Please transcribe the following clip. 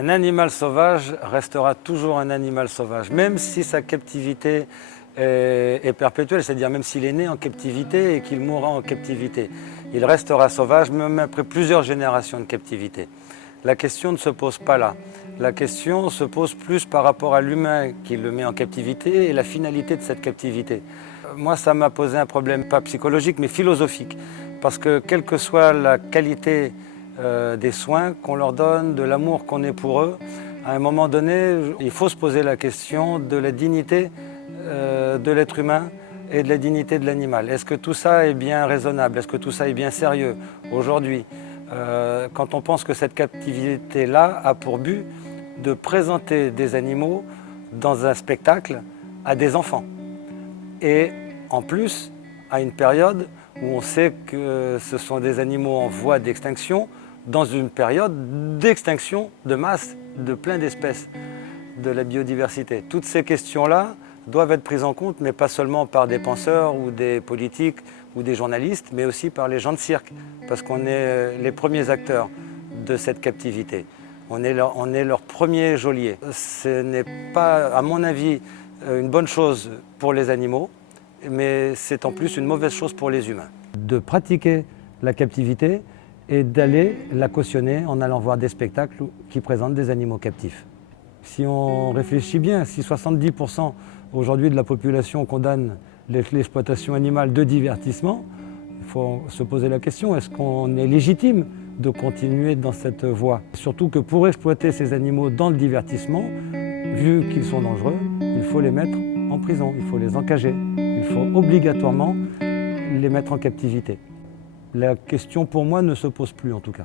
Un animal sauvage restera toujours un animal sauvage, même si sa captivité est perpétuelle, c'est-à-dire même s'il est né en captivité et qu'il mourra en captivité. Il restera sauvage même après plusieurs générations de captivité. La question ne se pose pas là. La question se pose plus par rapport à l'humain qui le met en captivité et la finalité de cette captivité. Moi, ça m'a posé un problème, pas psychologique, mais philosophique. Parce que quelle que soit la qualité des soins qu'on leur donne, de l'amour qu'on ait pour eux, à un moment donné, il faut se poser la question de la dignité de l'être humain et de la dignité de l'animal. Est-ce que tout ça est bien raisonnable? Est-ce que tout ça est bien sérieux aujourd'hui? Quand on pense que cette captivité-là a pour but de présenter des animaux dans un spectacle à des enfants. Et en plus, à une période où on sait que ce sont des animaux en voie d'extinction, dans une période d'extinction de masse de plein d'espèces de la biodiversité. Toutes ces questions-là doivent être prises en compte, mais pas seulement par des penseurs ou des politiques ou des journalistes, mais aussi par les gens de cirque, parce qu'on est les premiers acteurs de cette captivité. On est leur premier geôlier. Ce n'est pas, à mon avis, une bonne chose pour les animaux, mais c'est en plus une mauvaise chose pour les humains. De pratiquer la captivité et d'aller la cautionner en allant voir des spectacles qui présentent des animaux captifs. Si on réfléchit bien, si 70% aujourd'hui de la population condamne l'exploitation animale de divertissement, il faut se poser la question, est-ce qu'on est légitime de continuer dans cette voie? Surtout que pour exploiter ces animaux dans le divertissement, vu qu'ils sont dangereux, il faut les mettre en prison, il faut les encager, il faut obligatoirement les mettre en captivité. La question pour moi ne se pose plus en tout cas.